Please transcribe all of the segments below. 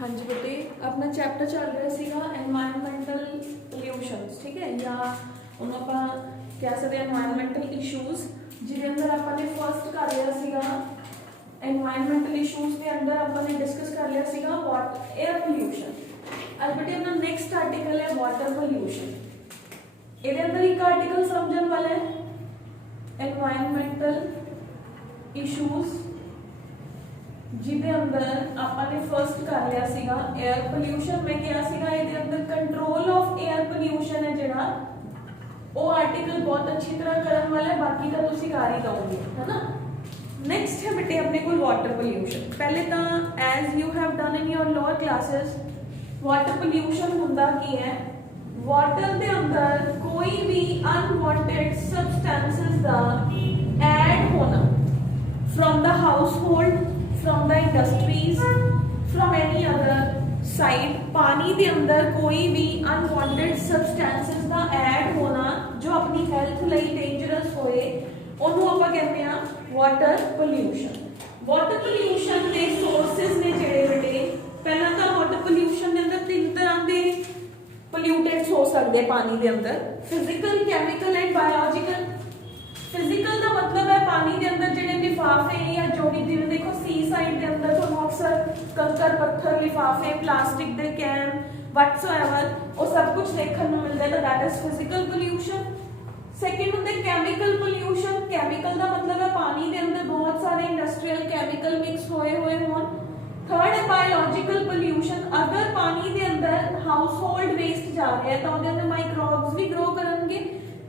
हाँ जी बेटे, अपना चैप्टर चल रहा सीगा एनवायरमेंटल पोल्यूशंस, ठीक है, या ਉਹਨੂੰ ਆਪਾਂ ਕਹਿ ਸਕਦੇ एनवायरमेंटल इशूज़ ਜਿਹਦੇ ਅੰਦਰ ਆਪਾਂ ਨੇ ਫਸਟ ਕਰ ਲਿਆ ਸੀਗਾ एनवायरमेंटल इशूज़ ਦੇ ਅੰਦਰ ਆਪਾਂ ਨੇ ਡਿਸਕਸ ਕਰ ਲਿਆ ਸੀਗਾ एयर पोल्यूशन। ਅੱਜ बेटे अपना नेक्स्ट आर्टिकल है वाटर पोल्यूशन। ਇਹਦੇ ਅੰਦਰ ਇੱਕ आर्टिकल समझण वाला है एनवायरमेंटल इशूज़ ਜਿਹਦੇ ਅੰਦਰ ਆਪਾਂ ਨੇ ਫਸਟ ਕਰ ਲਿਆ ਸੀਗਾ 에ਅਰ ਪੋਲਿਊਸ਼ਨ। ਮੈਂ ਕਿਹਾ ਸੀਗਾ ਇਹਦੇ ਅੰਦਰ ਕੰਟਰੋਲ ਆਫ 에ਅਰ ਪੋਲਿਊਸ਼ਨ ਹੈ ਜਿਹੜਾ ਉਹ ਆਰਟੀਕਲ ਬਹੁਤ ਅੱਛੀ ਤਰ੍ਹਾਂ ਕਰਨ ਵਾਲਾ ਹੈ, ਬਾਕੀ ਤਾਂ ਤੁਸੀਂ ਕਰ ਹੀ ਲਓਗੇ, ਹੈ ਨਾ। नेक्स्ट है बेटे अपने को वाटर पोल्यूशन। पहले तो as you have done in your lower classes water pollution हुंदा की है, वाटर दे अंदर कोई भी अनवांटेड सब्सटेंसेस दा ऐड होना from the household, from the industries, from any other side. पानी दे अंदर कोई भी अनवांटेड सब्सटेंसेस दा ऐड होना जो अपनी हेल्थ लई डेंजरस होए ਉਹਨੂੰ ਆਪਾਂ ਕਹਿੰਦੇ ਆ ਵਾਟਰ ਪੋਲਿਊਸ਼ਨ। ਵਾਟਰ ਪੋਲਿਊਸ਼ਨ ਦੇ ਸੋਰਸਸ ਨੇ ਜਿਹੜੇ ਬੇਟੇ, ਪਹਿਲਾਂ ਤਾਂ ਵਾਟਰ ਪੋਲਿਊਸ਼ਨ ਦੇ ਅੰਦਰ ਤਿੰਨ ਤਰ੍ਹਾਂ ਦੇ ਪੋਲਿਊਟੈਂਟਸ ਹੋ ਸਕਦੇ ਪਾਣੀ ਦੇ ਅੰਦਰ, physical, chemical and biological. Physical ਦਾ ਮਤਲਬ ਹੈ ਪਾਣੀ ਦੇ ਅੰਦਰ ਜਿਹੜੇ ਲਿਫਾਫੇ ਜਾਂ ਜੋ ਵੀ, ਜਿਵੇਂ ਦੇਖੋ ਸੀ ਸਾਈਡ ਦੇ ਅੰਦਰ ਤੁਹਾਨੂੰ ਅਕਸਰ ਕੰਕਰ ਪੱਥਰ, ਲਿਫਾਫੇ, ਪਲਾਸਟਿਕ ਦੇ ਕੈਨ ਵਟਸੋਐਵਰ ਉਹ ਸਭ ਕੁਝ ਦੇਖਣ ਨੂੰ ਮਿਲਦਾ ਹੈ, ਤਾਂ that is physical pollution. Second होते केमिकल पोल्यूशन। केमिकल का मतलब है पानी के अंदर बहुत सारे इंडस्ट्रियल केमिकल मिक्स होए हुए हों। थर्ड है बायोलॉजिकल पोल्यूशन। अगर पानी के अंदर हाउसहोल्ड वेस्ट जा रहा है तो उसके अंदर माइक्रोब्स भी ग्रो करेंगे,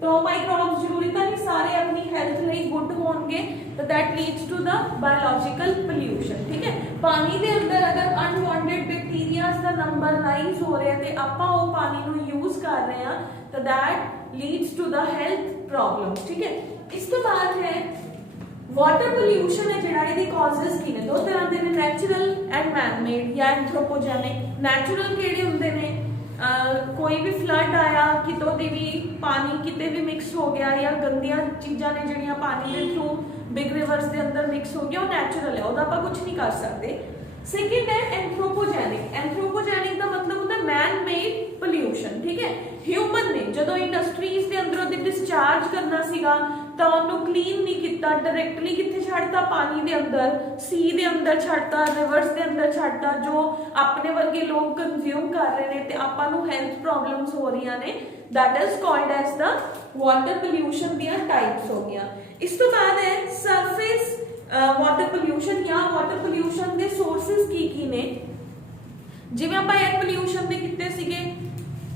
तो माइक्रोब्स जरूरी तो नहीं सारे अपनी हेल्थ लिए गुड होंगे, तो that leads to the biological pollution. ठीक है, पानी के अंदर अगर अनवांटेड बैक्टीरियाज का नंबर राइज हो रहा है तो आपां वो पानी को यूज कर रहे हैं, तो that leads to the health problem. ठीक है, इस तो बाद है वाटर पोल्यूशन है जिहड़ा इहदी कॉजेस की ने, दो तरह के ने, नैचुरल एंड मैन मेड या एंथ्रोपोजेनिक। नैचुरल किहड़े हुंदे ने, कोई भी फ्लड आया कितों दी भी पानी किते भी मिक्स हो गया या गंदियां चीज़ां ने जिहड़ियां पानी के थ्रू बिग रिवर्स के अंदर मिक्स हो गया, वो नैचुरल है, उहदा आपां कुछ नहीं कर सकते। सेकेंड है एंथ्रोपोजेनिक। एंथ्रोपोजेनिक का मतलब होता है मैन मेड पोल्यूशन। ठीक है, ह्यूमन ने जो इंडस्ट्रीज के अंदरों डिस्चार्ज करना सीगा तो उन्होंने क्लीन नहीं किया, डायरेक्टली कितने छाड़ता, पानी के अंदर, सी के अंदर छाड़ता, रिवर्स के अंदर छाड़ता, जो अपने वर्गे लोग कंज्यूम कर रहे हैं तो आपां नूं हेल्थ प्रॉब्लम्स हो रही ने, that is called as the water pollution दी टाइप्स हो गया। इस तो बाद है सरफेस वाटर पोल्यूशन या वाटर पोल्यूशन के सोर्सेस की ने, जिवें आपां एयर पोल्यूशन दे किते सीगे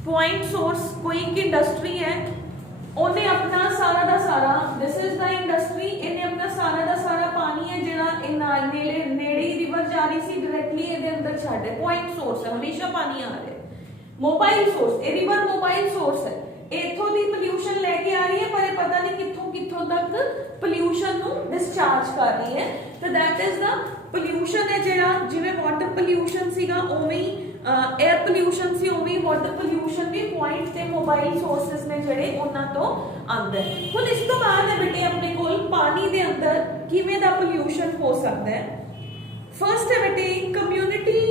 पॉइंट सोर्स, कोई एक इंडस्ट्री है उन्हें अपना सारा दा सारा, दिस इज द इंडस्ट्री, इन्हें अपना सारा दा सारा पानी है जिहड़ा नेड़े नेड़े रिवर जा रही सी डायरेक्टली इहदे अंदर छड्ड है, पॉइंट सोर्स है, हमेशा पानी आ रहा है। मोबाइल सोर्स, ये रिवर मोबाइल सोर्स है, इथों दी पोल्यूशन लेके आ रही है पर पता नहीं कित्थों कित्थों तक पोल्यूशन नूं डिस्चार्ज कर रही है, तो दैट इज द पोल्यूशन है जिहड़ा, जिवें वाटर पोल्यूशन सीगा उवें ही एयर पोल्यूशन सी, उवें वाटर पोल्यूशन भी पॉइंट ते मोबाइल सोर्सेस ने जिहड़े उन्हां तो आंदा है। हुण इस तो बाद है बेटे अपने कोल पानी दे अंदर किवें दा पोल्यूशन हो सकदा है। फर्स्ट है बेटे कम्यूनिटी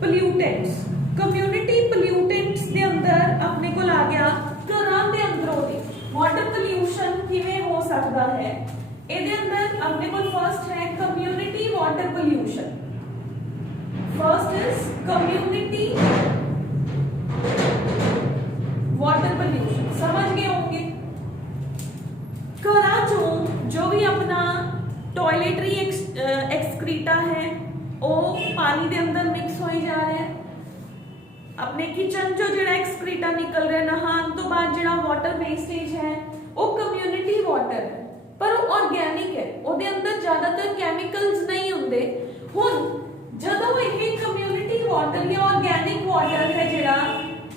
पोल्यूटेंट्स। कम्यूनिटी पोल्यूटेंट्स दे अंदर अपने कोल आ गया घरां दे अंदरों दी वाटर पोल्यूशन किवें हो सकदा है। इहदे अंदर अपने कोल फर्स्ट है community water pollution. First is community water pollution, समझ गए होंगे। घरां चों जो भी अपना टॉयलेटरी एक्सक्रीटा है वो पानी के अंदर मिक्स हो जा रहा है। अपने किचन जो जिहड़ा एक्सक्रीटा निकल रहा है, नहान तो बाद जिहड़ा वाटर वेस्टेज है वो कम्युनिटी वाटर है पर वो ऑर्गेनिक है, उसके अंदर ज्यादातर केमिकल्स नहीं होंगे। हुण ਜਦੋਂ ਇਹ ਕਮਿਊਨਿਟੀ ਵਾਟਰ ਜਾਂ ਆਰਗੈਨਿਕ ਵਾਟਰ ਹੈ ਜਿਹੜਾ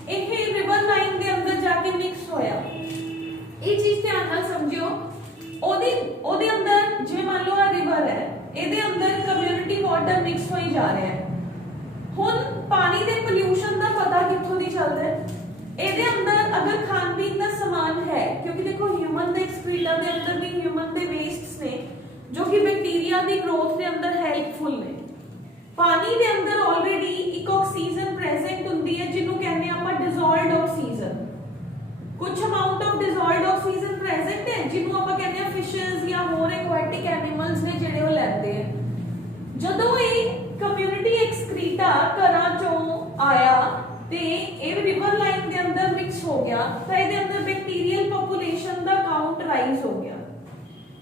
ਇਹ ਰਿਵਰ ਲਾਈਨ ਦੇ ਅੰਦਰ ਜਾ ਕੇ ਮਿਕਸ ਹੋਇਆ, ਇਹ ਚੀਜ਼ ਧਿਆਨ ਨਾਲ ਸਮਝਿਓ। ਉਹਦੇ ਅੰਦਰ ਜੇ ਮੰਨ ਲਓ ਆ ਰਿਵਰ ਹੈ, ਇਹਦੇ ਅੰਦਰ ਕਮਿਊਨਿਟੀ ਵਾਟਰ ਮਿਕਸ ਹੋਈ ਜਾ ਰਿਹਾ ਹੈ। ਹੁਣ ਪਾਣੀ ਦੇ ਪੋਲਿਊਸ਼ਨ ਦਾ ਪਤਾ ਕਿੱਥੋਂ ਦੀ ਚੱਲਦਾ ਹੈ, ਇਹਦੇ ਅੰਦਰ ਅਗਰ ਖਾਣ ਪੀਣ ਦਾ ਸਮਾਨ ਹੈ, ਕਿਉਂਕਿ ਦੇਖੋ ਹਿਊਮਨ ਦੇ ਐਕਸਕ੍ਰੀਟਾ ਦੇ ਅੰਦਰ ਵੀ ਹਿਊਮਨ ਦੇ ਵੇਸਟਸ ਨੇ जो कि बैक्टीरिया की ग्रोथ के अंदर हेल्पफुल ने। पानी के अंदर ऑलरेडी एक कचरा घरां चों आया ते ये रिवर लाइन के अंदर मिक्स हो गया तो ये अंदर बैक्टीरियल पॉपुलेशन का काउंट राइज हो गया।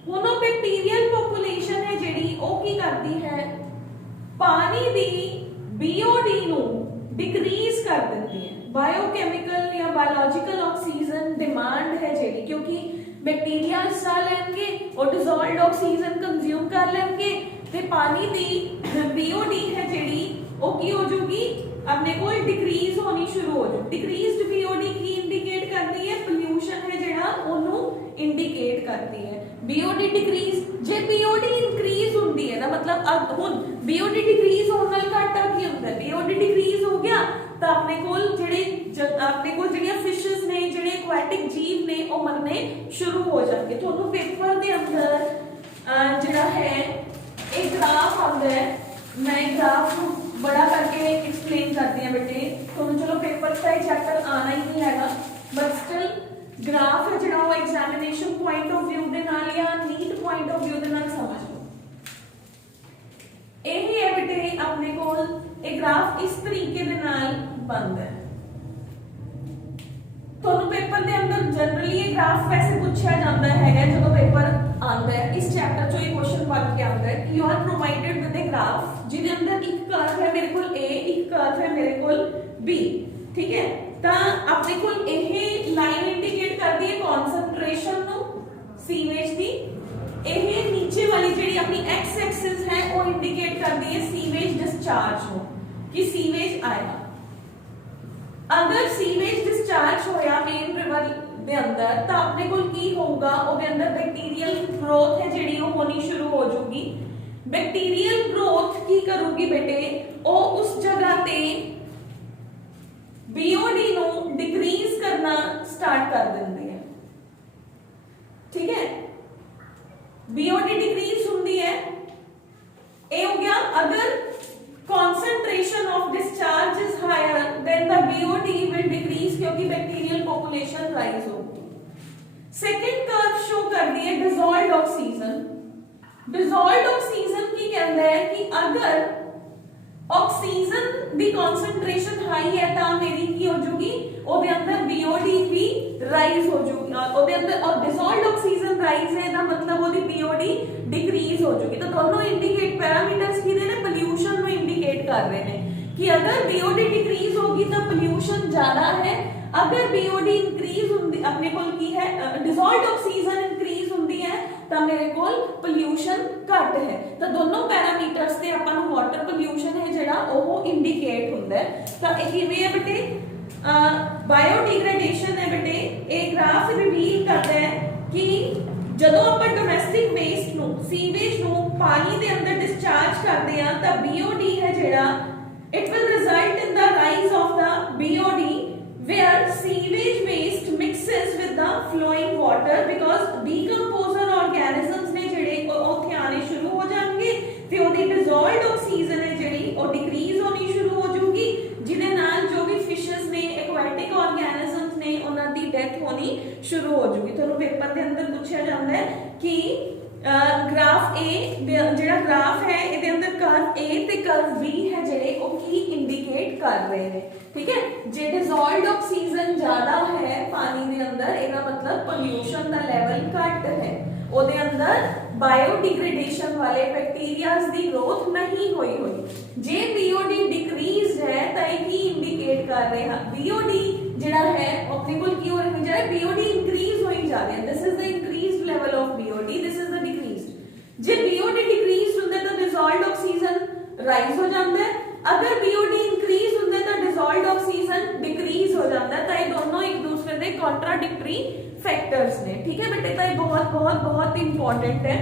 हुण वो बैक्टीरियल पॉपुलेशन है जिहड़ी वो की करती है पानी दी BOD नू डिक्रीज कर देती है। बायोकेमिकल या बायोलॉजिकल ऑक्सीजन डिमांड है जिहड़ी, क्योंकि बैक्टीरिया हिस्सा लेंगे और डिसॉल्व्ड ऑक्सीजन कंज्यूम कर लेंगे ते पानी दी BOD है जिहड़ी वो की हो जाएगी अपने को डिक्रीज होनी शुरू हो जाए। डिक्रीज्ड BOD की इंडिकेट करती है पोल्यूशन है जिहड़ा ओनू इंडिकेट करती है। BOD डिक्रीज जे BOD इंक्रीज होती है ना, मतलब अब हुण BOD डिक्रीज होने नाल घाटा की होंदा है। BOD डिक्रीज हो गया तो अपने कोल जिहड़ियां फिशेस ने जिहड़े एक्वाटिक जीव ने वो मरने शुरू हो जाएंगे। तुहानू पेपर दे अंदर जिहड़ा है एक ग्राफ आंदा है, मैं ग्राफ को बड़ा करके एक्सप्लेन करती हूं बेटे। तुहानू चलो पेपर का ही चैप्टर आना ही नहीं हैगा, बट स्टिल ग्राफ है जिहड़ा वो एग्जामिनेशन पॉइंट ऑफ व्यू दे नाल या नीट पॉइंट ऑफ व्यू दे नाल समझ लो। यही है बेटे अपने कोल एक ग्राफ इस तरीके दे नाल बनदा है। तुहानू पेपर दे अंदर जनरली ये ग्राफ वैसे पूछा जाता है जब पेपर आंदा है। इस चैप्टर चो ये क्वेश्चन बन के आंदा है कि you are provided with a graph जिहदे अंदर एक कर्व है मेरे कोल A, एक कर्व है मेरे कोल B, ठीक है। तो अपने कोल यह लाइन इंडिकेट करती है कॉन्सेंट्रेशन नु सीवेज दी। यह नीचे वाली जिहड़ी अपनी एक्स एक्सिस है वो इंडिकेट करती है सीवेज डिस्चार्ज नु कि सीवेज आया। अगर सीवेज डिस्चार्ज होया मेन रिवर दे अंदर तो अपने कोल की होगा ओदे अंदर बैक्टीरियल ग्रोथ है जिहड़ी वो होनी शुरू हो जाएगी। बैक्टीरियल ग्रोथ की करूगी बेटे वो उस जगह ते BOD नु डिक्रीज करना स्टार्ट कर देंदी है, ठीक है। BOD डिक्रीज होती है, ये हो गया अगर concentration of discharge is higher then the BOD will decrease क्योंकि बैक्टीरियल पॉपुलेशन राइज होगी। सेकंड कर्व शो कर दी है डिसॉल्व्ड ऑक्सीजन। डिसॉल्व्ड ऑक्सीजन की कहता है कि अगर ऑक्सीजन दी कंसंट्रेशन हाई है तो मेरी की हो जाएगी ओदे अंदर BOD भी राइज हो जाएगी ओदे अंदर, और डिसॉल्व्ड ऑक्सीजन राइज है ना मतलब ओदी BOD डिक्रीज हो जाएगी। तो दोनों इंडिकेट पैरामीटर्स की ने पोल्यूशन नु इंडिकेट कर रहे हैं कि अगर BOD डिक्रीज होगी तो पोल्यूशन ज्यादा है, अगर BOD इंक्रीज होंदी अपने कोल की है डिसॉल्व्ड ऑक्सीजन इंक्रीज होंदी है तो मेरे कोल पोल्यूशन घट है। तो दोनों पैरामीटर्स ते अपन नु वाटर पोल्यूशन है जेड़ा वो इंडिकेट हुंदा है। तो एक किवें है बेटे बायोडिग्रेडेशन है बेटे, एक ग्राफ रिवील करता है कि जदों अपन डोमेस्टिक वेस्ट नु सीवेज नु पानी दे अंदर डिस्चार्ज करदे आ तो BOD है जेड़ा it will result in the rise of the BOD where sewage waste mixes with the flowing water because decomposer organisms ने जेड़े उत्थे आने शुरू हो जाएंगे ते ओदी डिसॉल्व्ड ऑक्सीजन है जेड़ी वो डिक्रीज होनी शुरू हो जाएगी, जिदे नाल जो भी फिशेस ने एक्वाटिक ऑर्गेनिजम्स ने उन्हां दी डेथ होनी शुरू हो जाएगी। तुहानू पेपर दे अंदर पूछा जाता है कि ग्राफ ए जेड़ा ग्राफ है इहदे अंदर कर्व A ते कर्व B है जेड़े ओ की इंडिकेट कर रहे हैं, ठीक है। जे डिसॉल्व्ड ऑक्सीजन ज्यादा है पानी दे अंदर एदा मतलब पोल्यूशन दा लेवल घट है, ओदे अंदर बायोडिग्रेडेशन वाले बैक्टीरियाज दी ग्रोथ नहीं हुई। जे BOD डिक्रीज है तो ये की इंडिकेट कर रहे हैं BOD जेड़ा है अपने कोल की हो रहा है BOD इंक्रीज होई जा रहा है। This is the increased level of BOD, this is the decreased. J BOD decrease होंदा तो डिसॉल्व्ड ऑक्सीजन राइज हो जाता है, अगर BOD इंक्रीज होंदा तो डिसॉल्व्ड ऑक्सीजन डिक्रीज हो जाता है। तो ये दोनों एक दूसरे दे कॉन्ट्राडिक्टरी फैक्टर्स ने, ठीक है बेटे। तो ये बहुत बहुत बहुत इंपॉर्टेंट है।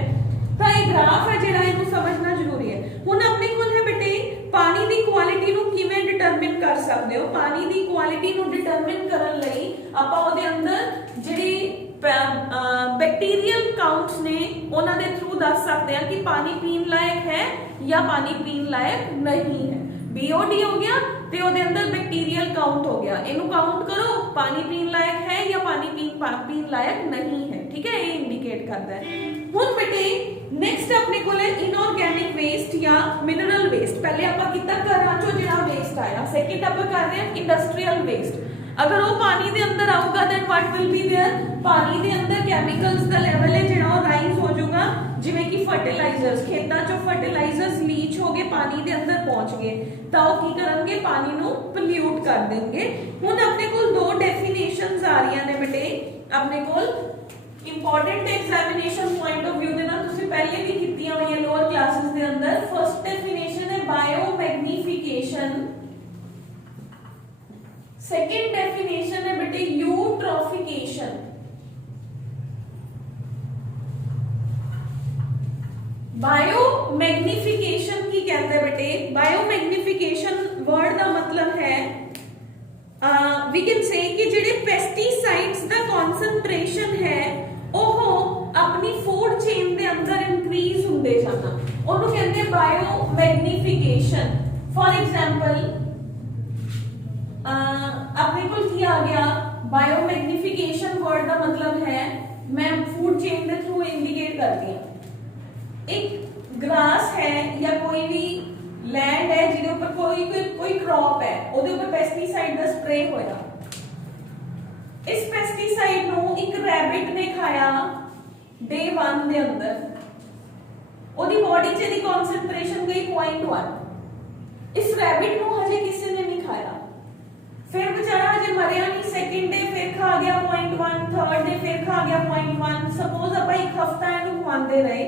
तो ये ग्राफ है जेड़ा इहनू समझना जरूरी है। हुण अपने कोल है बेटे पानी दी क्वालिटी नू किवें डिटरमिन कर सकदे हो। पानी दी क्वालिटी नू डिटरमिन करन लई आपां ओदे अंदर जेड़ी बैक्टीरियल काउंट्स ने उन्हां दे थ्रू दस सकते हैं कि पानी पीन लायक है या पानी पीन लायक नहीं है। BOD हो गया ते ओदे अंदर बैक्टीरियल काउंट हो गया, इनू काउंट करो पानी पीन लायक है या पानी पीन लायक नहीं है, ठीक है। ये इंडिकेट करता है। हुण बेटे नेक्स्ट अपने कोल है इनऑर्गेनिक वेस्ट या मिनरल वेस्ट। पहले आपां कीता घरां चों जिहड़ा आया। सेकंड आप कर रहे हैं इंडस्ट्रीयल वेस्ट, अगर वो पानी दे अंदर आऊगा then what will be there, पानी दे अंदर केमिकल्स दा लेवल है जिहड़ा वो राइज हो जाऊगा, जिवें कि फर्टिलाइजर्स, खेतां चों फर्टिलाइजर्स लीच हो गए पानी दे अंदर पहुंच गए तां वो की करनगे, पानी नूं पोल्यूट कर देंगे। हुण अपने कोल दो डेफिनेशंस आ रही ने बेटे, अपने कोल important examination point of view दे नाल तुसीं पहले भी कीतियां होईयां लोअर क्लासेस दे अंदर। फर्स्ट डेफिनेशन है बायोमैग्निफिकेशन, सेकेंड डेफिनेशन है बेटे यूट्रॉफिकेशन। बायोमैग्निफिकेशन की कहते हैं बेटे, बायोमैग्निफिकेशन वर्ड का मतलब है वी कैन से कि जेडे पेस्टिसाइड्स दा कॉन्सेंट्रेशन है ओहो अपनी फूड चेन दे अंदर इंक्रीज हुंदे जाना, ओनू कहते हैं बायोमैग्निफिकेशन। फॉर एग्जांपल अपने को क्या आ गया, बायोमैग्निफिकेशन वर्ड का मतलब है, मैं फूड चेन के थ्रू इंडिकेट करती हूं, एक ग्रास है या कोई भी लैंड है जिसके ऊपर कोई क्रॉप है, ਉਹਦੇ ऊपर पेस्टिसाइड ਦਾ स्प्रे होया, इस पेस्टिसाइड ਨੂੰ ਇੱਕ रैबिट ने खाया डे 1 ਦੇ ਅੰਦਰ, ਉਹਦੀ ਬੋਡੀ 'ਚ ਦੀ ਕਨਸੈਂਟ੍ਰੇਸ਼ਨ ਗਈ 0.1, इस रैबिट ਨੂੰ ਹਜੇ ਕਿਸੇ ਨੇ ਨਹੀਂ ਖਾਇਆ, फिर बेचारा हजे मरिया नहीं, सेकंड डे फिर खा गया 0.1, थर्ड डे फिर खा गया 0.1, सपोज आप एक हफ्ता इनू खवांदे रहे,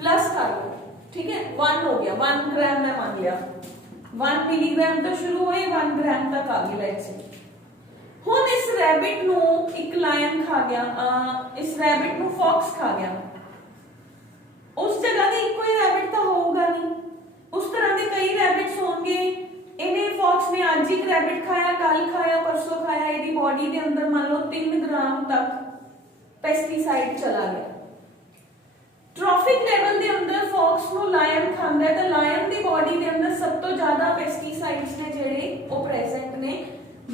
प्लस कर लो, ठीक है 1 हो गया, 1 ग्राम मैं मान लिया, 1 मिलीग्राम तो शुरू हुए 1 ग्राम तक आ गई लेट्स से। हुण इस रैबिट नू एक लायन खा गया, इस रैबिट नू फॉक्स खा गया, उस जगह ते इक्को ही रैबिट तो होगा नहीं, उस तरह के कई रैबिट्स होंगे, इन्हें फॉक्स ने आज एक रैबिट खाया, कल खाया, परसों खाया, इसकी बॉडी के अंदर मान लो 3 ग्राम तक पेस्टिसाइड चला गया। ट्रॉफिक लेवल के अंदर फॉक्स नु लायन खांदा है तो लायन की बॉडी के अंदर सब तो ज्यादा पेस्टिसाइड्स ने जेडे वो प्रेजेंट ने।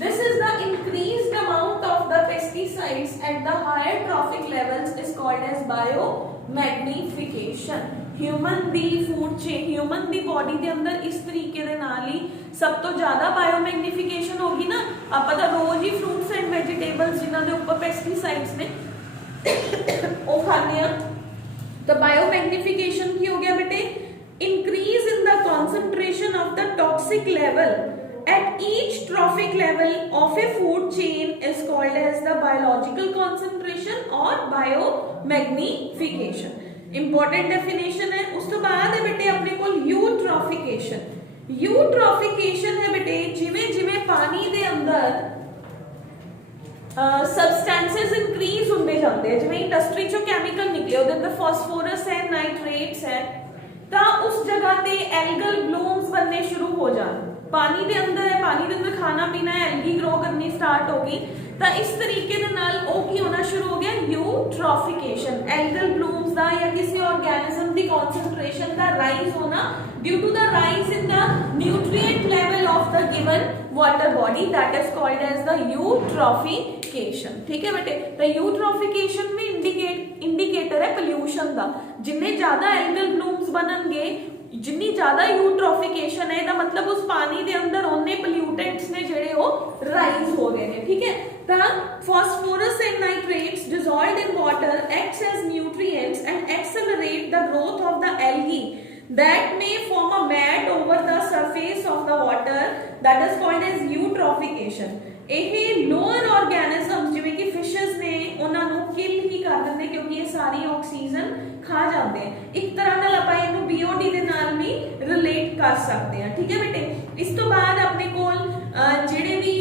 This is the increased amount of the pesticides at the higher trophic levels is called as biomagnification. Human दी फूड चेन, ह्यूमन दी बॉडी के अंदर इस तरीके दे नाल ही सब तो ज्यादा बायोमैग्निफिकेशन होगी ना, आप तो रोज ही फ्रूट्स एंड वेजिटेबल्स जिन्हां दे ऊपर पेस्टिसाइड्स ने वो खाने, तो बायोमैग्निफिकेशन की हो गया बेटे, increase in the concentration of the toxic level at each trophic level of a food chain is called as the biological concentration or biomagnification। Important definition है। उस तो बाद है बेटे अपने को यूट्रॉफिकेशन। यूट्रॉफिकेशन है बेटे जिवें जिवें पानी दे अंदर सबस्टेंसेस इंक्रीज होंदे जाते हैं, जिवें इंडस्ट्री चो केमिकल निकले ਉਹਦੇ अंदर फास्फोरस है, नाइट्रेट्स है, तो उस जगह ते एल्गल ब्लूम्स बनने शुरू हो जाते, पानी दे अंदर है, पानी दे अंदर खाना पीना है, एल्गी ग्रो करनी स्टार्ट होगी, तो इस तरीके दे नाल ओ की होना शुरू हो गया यूट्रॉफिकेशन। एल्गल ब्लूम्स दा या किसी ऑर्गेनिज्म दी कंसंट्रेशन का राइज होना due to the rise in the nutrient level of the given water body, that is called as the eutrophication. ठीक है बेटे, तो यूट्रॉफिकेशन में इंडिकेटर है पोल्यूशन दा, जिन्ने ज्यादा एल्गल ब्लूम्स बननगे, जिन्नी ज्यादा यूट्रॉफिकेशन है, मतलब उस पानी के अंदर उन्ने पोल्यूटेंट्स ने जेडे वो राइज हो रहे हैं। ठीक है, तो phosphorus and nitrates dissolved in water acts as nutrients and accelerate the growth of the algae that may form a mat over the surface of the water, that is called as eutrophication। ਇਹ lower ਆਰਗੈਨਿਜ਼ਮ ਜਿਵੇਂ ਕਿ fishes ਨੇ ਉਹਨਾਂ ਨੂੰ ਕਿਲ ਹੀ ਕਰ ਦਿੰਦੇ ਕਿਉਂਕਿ ਇਹ ਸਾਰੀ ਆਕਸੀਜਨ ਖਾ ਜਾਂਦੇ ਆ। ਇੱਕ ਤਰ੍ਹਾਂ ਨਾਲ ਆਪਾਂ ਇਹਨੂੰ BOD ਦੇ ਨਾਲ ਵੀ ਰਿਲੇਟ ਕਰ ਸਕਦੇ ਹਾਂ। ਠੀਕ ਹੈ ਬੇਟੇ, ਇਸ ਤੋਂ ਬਾਅਦ ਆਪਣੇ ਕੋਲ ਜਿਹੜੇ ਵੀ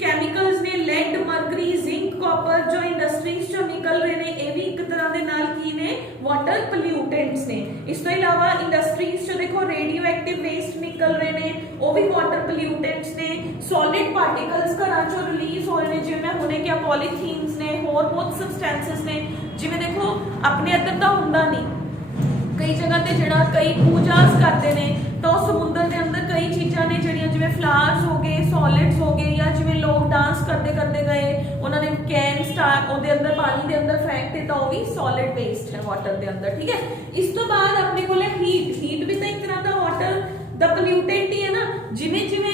ਕੈਮੀਕਲਸ ਨੇ ਲੈਡ, ਮਰਕਰੀ, ਜ਼ਿੰਕ, ਕਾਪਰ ਜੋ ਇੰਡਸਟਰੀਜ਼ ਚੋਂ ਨਿਕਲ ਰਹੇ ਨੇ, ਇਹ ਵੀ ਇੱਕ ਤਰ੍ਹਾਂ ਦੇ ਨਾਲ ਕੀ ਨੇ, ਵਾਟਰ ਪੋਲਿਊਟੈਂਟਸ ਨੇ। ਇਸ ਤੋਂ ਇਲਾਵਾ ਇੰਡਸਟਰੀਜ਼ ਚੋਂ ਦੇਖੋ ਰੇਡੀਓ ਐਕਟਿਵ ਵੇਸਟ ਨਿਕਲ ਰਹੇ ਨੇ, ਉਹ ਵੀ ਵਾਟਰ ਪੋਲਿਊਟੈਂਟਸ ਨੇ। ਸੋਲਿਡ ਪਾਰਟੀਕਲਸ ਘਰਾਂ ਚੋਂ ਰਿਲੀਜ਼ ਹੋ ਰਹੇ ਨੇ, ਜਿਵੇਂ ਹੁਣੇ ਕਿਹਾ ਪੋਲੀਥੀਨਸ ਨੇ, ਹੋਰ ਬਹੁਤ ਸਬਸਟੈਂਸਸ ਨੇ। ਜਿਵੇਂ ਦੇਖੋ ਆਪਣੇ ਇੱਧਰ ਤਾਂ ਹੁੰਦਾ ਨਹੀਂ, ਕਈ ਜਗ੍ਹਾ ਤੇ ਜਿਹੜਾ ਕਈ ਪੂਜਾਸ ਕਰਦੇ ਨੇ ਤਾਂ ਸਮੁੰਦਰ ਦੇ ਅੰਦਰ ਕਈ ਚੀਜ਼ਾਂ ਨੇ ਜਿਹੜੀਆਂ ਜਿਵੇਂ ਫਲਾਵਰਸ ਹੋ ਗਏ, ਸੋਲਿਡਸ ਹੋ ਗਏ, ਜਾਂ ਜਿਵੇਂ ਲੋਕ ਡਾਂਸ ਕਰਦੇ ਕਰਦੇ ਗਏ ਉਹਨਾਂ ਨੇ ਕੈਨ ਸਟਾਰ ਉਹਦੇ ਅੰਦਰ ਪਾਣੀ ਦੇ ਅੰਦਰ ਫੈਂਕਤੇ ਤਾਂ ਉਹ ਵੀ ਸੋਲਿਡ ਵੇਸਟ ਹੈ ਵਾਟਰ ਦੇ ਅੰਦਰ। ਠੀਕ ਹੈ, ਇਸ ਤੋਂ ਬਾਅਦ ਆਪਣੇ ਕੋਲ ਹੀਟ ਵੀ ਤਾਂ ਇੱਕ ਤਰ੍ਹਾਂ ਦਾ ਵਾਟਰ ਦਾ ਪੋਲਿਊਟੈਂਟ ਹੀ ਹੈ ਨਾ। ਜਿਵੇਂ ਜਿਵੇਂ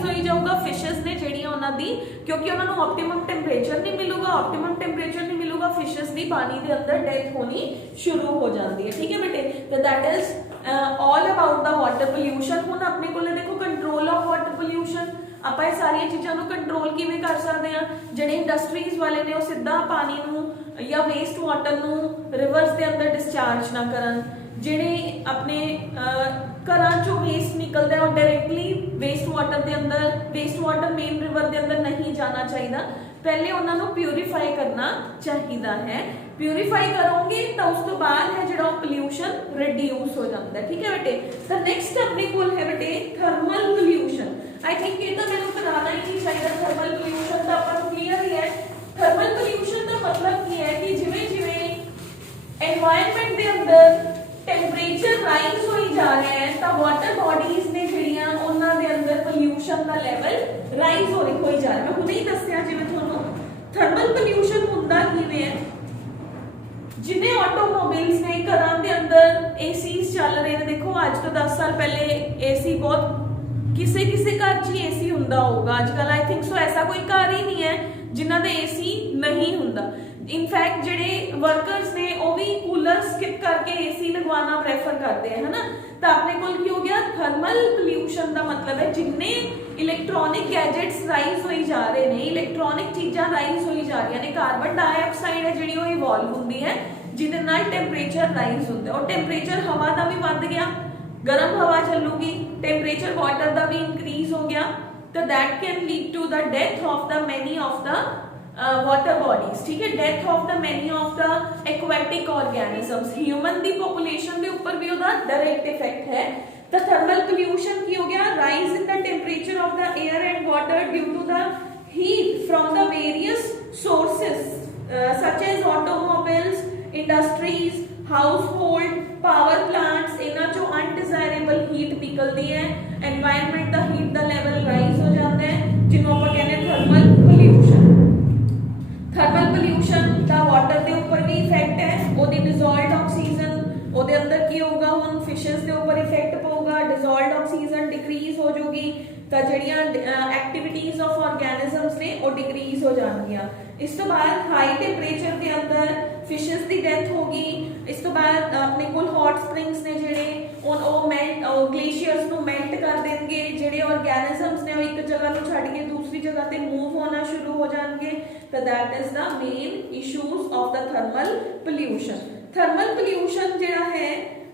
राइज हो जाऊगा फिशेस ने ਜਿਹੜੀਆਂ ਉਹਨਾਂ ਦੀ, क्योंकि ਉਹਨਾਂ ਨੂੰ ऑप्टिमम टेम्परेचर नहीं मिलूगा, ऑप्टिमम टेम्परेचर नहीं मिलूगा, फिशेस ਦੀ पानी ਦੇ अंदर डेथ होनी शुरू हो जाती है। ठीक है बेटे, तो that is all about the water pollution. ਹੁਣ ਆਪਣੇ ਕੋਲ देखो कंट्रोल ऑफ वाटर पोल्यूशन, ਆਪਾਂ ਇਹ ਸਾਰੀਆਂ ਚੀਜ਼ਾਂ ਨੂੰ ਕੰਟਰੋਲ ਕਿਵੇਂ ਕਰ ਸਕਦੇ ਆ। ਜਿਹੜੇ ਇੰਡਸਟਰੀਜ਼ ਵਾਲੇ ਨੇ ਉਹ ਸਿੱਧਾ ਪਾਣੀ ਨੂੰ ਜਾਂ ਵੇਸਟ ਵਾਟਰ ਨੂੰ ਰਿਵਰਸ ਦੇ ਅੰਦਰ ਡਿਸਚਾਰਜ ਨਾ ਕਰਨ। ਜਿਹੜੇ ਆਪਣੇ ਘਰਾਂ ਚੋਂ ਵੇਸਟ ਨਿਕਲਦਾ ਉਹ ਡਾਇਰੈਕਟਲੀ ਵੇਸਟ ਵਾਟਰ ਦੇ ਅੰਦਰ, ਵੇਸਟ ਵਾਟਰ ਮੇਨ ਰਿਵਰ ਦੇ ਅੰਦਰ ਨਹੀਂ ਜਾਣਾ ਚਾਹੀਦਾ, ਪਹਿਲੇ ਉਹਨਾਂ ਨੂੰ ਪਿਊਰੀਫਾਈ ਕਰਨਾ ਚਾਹੀਦਾ ਹੈ। ਪਿਊਰੀਫਾਈ ਕਰੋਗੇ ਤਾਂ ਉਸ ਤੋਂ ਬਾਅਦ ਹੈ ਜਿਹੜਾ ਪੋਲਿਊਸ਼ਨ ਰਿਡਿਊਸ ਹੋ ਜਾਂਦਾ। ਠੀਕ ਹੈ ਬੇਟੇ, ਤਾਂ ਨੈਕਸਟ ਆਪਣੇ ਕੋਲ ਹੈ ਬੇਟੇ ਥਰਮਲ ਪੋਲਿਊਸ਼ਨ। आई थिंक ये तो मैंने कराना ही नहीं चाहिए। थर्मल पोल्यूशन तो अपन क्लियर ही है। थर्मल पोल्यूशन का मतलब की है कि जिवें जिवें एनवायरनमेंट के अंदर टेंपरेचर राइज होई जा रहा है तो वाटर बॉडीज ने ਜਿਹੜੀਆਂ ਉਹਨਾਂ ਦੇ ਅੰਦਰ पोल्यूशन ਦਾ ਲੈਵਲ ਰਾਈਜ਼ ਹੋਈ ਜਾ ਰਿਹਾ। ਮੈਂ ਹੁਣੇ ਹੀ ਦੱਸਿਆ ਜਿਵੇਂ ਤੁਹਾਨੂੰ ਥਰਮਲ पोल्यूशन ਹੁੰਦਾ ਕਿਵੇਂ ਹੈ। जिन्हें ऑटोमोबाइल्स ने घरां दे अंदर एसीज चल रहे हैं, देखो आज तो 10 साल पहले एसी बहुत किसी किसी घर च ही एसी हुंदा होगा, आजकल आई थिंक सो ऐसा कोई घर ही नहीं है जिन्हां दे एसी नहीं हुंदा। इनफैक्ट जेडे वर्कर्स ने वो भी कूलर स्किप करके एसी लगवाना प्रेफर करते हैं, है ना। तो अपने कोल की हो गया थर्मल पोल्यूशन का मतलब है जिन्ने इलैक्ट्रॉनिक गैजेट्स राइज होई जा रहे हैं, इलैक्ट्रॉनिक चीज़ां राइज होई जा रही ने, कार्बन डाइऑक्साइड है जिहड़ी वो इवॉल्व हुंदी है जिहदे नाल टेंपरेचर राइज हुंदा। और टेंपरेचर हवा का भी वध गया, गर्म हवा चलूगी, टेंपरेचर वाटर का भी इंक्रीज हो गया, तो that can lead to the death of the many of the water bodies. ठीक है, death of the many of the aquatic organisms. Human दी पॉपुलेशन के ऊपर भी उसका डायरेक्ट इफेक्ट है। तो थर्मल पोल्यूशन की हो गया rise in the temperature of the air and water due to the heat from the various sources such as automobiles, industries, household, power plants. इन्हां चों अनडिजायरेबल हीट निकलती है, एनवायरनमेंट दा हीट दा लेवल राइज हो जाता है, जिन्हों आपां कहने थर्मल पोल्यूशन। थर्मल पोल्यूशन का वाटर के ऊपर भी इफेक्ट है, ओदी डिजॉल्व्ड ऑक्सीजन ओदे अंदर की होगा, हुन फिशेस के ऊपर इफेक्ट पऊगा, डिजॉल्व्ड ऑक्सीजन डिक्रीज हो जाएगी, तो जड़ियां एक्टिविटीज ऑफ ऑर्गेनिजम्स ने वो डिक्रीज हो जाएंगियां। इस तो बाद हाई टेंपरेचर के अंदर फिशेस की डेथ होगी। इस तो बाद अपने कोल हॉट स्प्रिंग्स ने जेडे ग्लेशियर्स को मेल्ट कर देंगे, जेडे ऑर्गेनिजम्स ने एक जगह को छड़ के दूसरी जगह पे मूव होना शुरू हो जाएंगे। तो that is the main issues of the thermal pollution. Thermal pollution जेड़ा है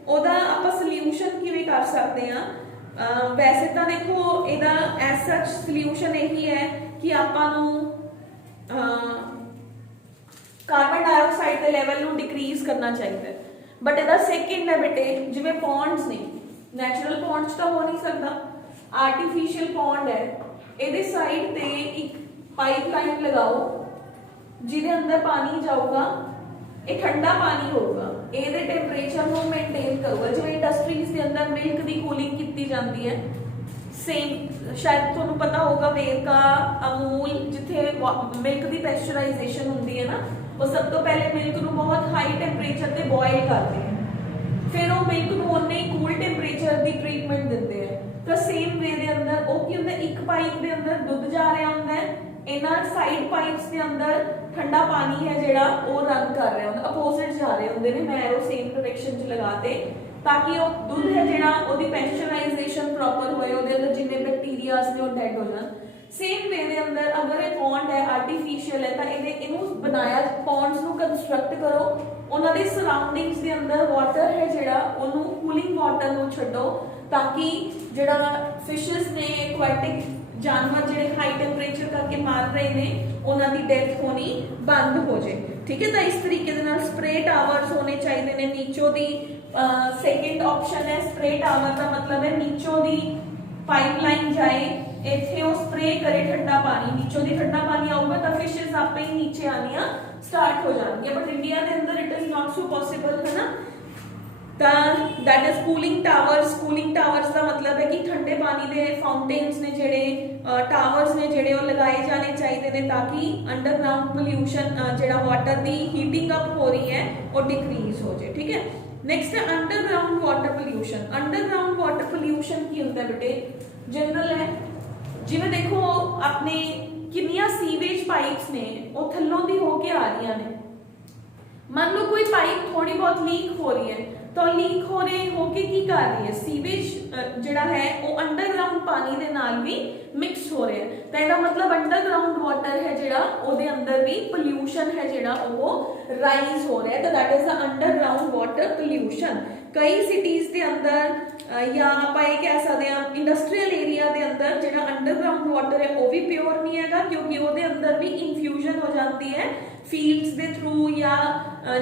ओदा आपां सोल्यूशन किवें कर सकते हैं। वैसे तो देखो इहदा एज सच सोल्यूशन यही है कि आपां नूं कार्बन डाइऑक्साइड के लैवल ਨੂੰ डिक्रीज करना चाहिए। बट ਇਹਦਾ ਸੈਕਿੰਡ ਹੈ बेटे जिवें पॉन्ड्स ने, नैचुरल पॉन्ड्स तो हो नहीं सकता, आर्टिफिशियल पॉन्ड है, ਇਹਦੇ साइड ਤੇ एक पाइपलाइन लगाओ ਜਿਹਦੇ अंदर पानी जाऊगा, ਇਹ ठंडा पानी होगा, ਇਹਦੇ टेंपरेचर ਨੂੰ मेनटेन करूगा। जिवें इंडस्ट्रीज के अंदर मिल्क की कूलिंग की जाती है, सेम शायद तुहानू पता होगा वेरका, अमूल, जिथे मिल्क की पैस्चराइजेशन होंदी है ना, वो सब तो पहले मिल्क को बहुत हाई टेंपरेचर पे बॉयल करते हैं, फिर वो मिल्क को उन्ने ही कूल टेंपरेचर की ट्रीटमेंट देते हैं। तो सेम वे दे अंदर वो की होंदा, एक पाइप के अंदर दुध जा रहा होंदा है, इन्हां साइड पाइप्स के अंदर ठंडा पानी है जिहड़ा वो रन कर रहा होंदा, अपोजिट जा रहे होंदे ने, मैं एरो सेम डायरेक्शन च लगाते ताकि वो दूध है जिहड़ा ओदी पैस्चराइजेशन प्रॉपर होए, ओदे अंदर जिन्ने बैक्टीरियाज ने वो डेड हो जान। सेम वे दे अंदर अगर ये पॉन्ड है आर्टिफिशियल है तो इहनू बनाया पॉन्ड्स नू कंस्ट्रक्ट करो, उन्हां दे सराउंडिंग्स दे अंदर वाटर है जिहड़ा ओनू कूलिंग वाटर नू छड्डो ताकि जिहड़ा फिशेस ने एक्वेटिक जानवर जिहड़े हाई टेंपरेचर करके मार रहे ने उन्हां दी डेथ होनी बंद हो जाए। ठीक है, तो इस तरीके दे नाल स्प्रे टावर्स होने चाहिए ने नीचों दी। सेकेंड ऑप्शन है स्प्रे टावर का मतलब है नीचों दी पाइपलाइन जाए, इत्थे वो स्प्रे करे ठंडा पानी, नीचों दी ठंडा पानी आऊगा तो फिशेस आपे ही नीचे आनियां स्टार्ट हो जाएंगे। बट इंडिया के अंदर it is not so possible, है ना। That is cooling towers. Cooling towers का मतलब है कि ठंडे पानी के फाउंटेन्स ने जेडे टावर्स ने जेडे वो लगाए जाने चाहिए ने ताकि अंडरग्राउंड पोल्यूशन जेड़ा वाटर की हीटिंग अप हो रही है वो डिक्रीज हो जाए। ठीक है, नेक्स्ट है underground water pollution. Underground water pollution की होता है बेटे, जनरल है ਜਿਵੇਂ ਦੇਖੋ ਆਪਣੇ ਕਿੰਨੀਆਂ ਸੀਵੇਜ ਪਾਈਪਸ ਨੇ ਉਹ ਥੱਲੋਂ ਦੀ ਹੋ ਕੇ ਆ ਰਹੀਆਂ ਨੇ। मान लो कोई पाइप थोड़ी बहुत लीक हो रही है, तो लीक हो रहे होके की कर रही है सीवेज जिहड़ा है वो अंडरग्राउंड पानी दे नाल भी मिक्स हो रहा है। तो इसदा मतलब अंडरग्राउंड वाटर है जिहड़ा ओदे अंदर भी पोल्यूशन है जिहड़ा वो राइज हो रहा है। तो that is the underground water pollution. कई सिटीज के अंदर या आप ये कह सकते हैं इंडस्ट्रीयल एरिया के अंदर जिहड़ा अंडरग्राउंड वाटर है वो भी प्योर नहीं है, क्योंकि वो अंदर भी इन्फ्यूजन हो जाती है फील्ड्स के थ्रू या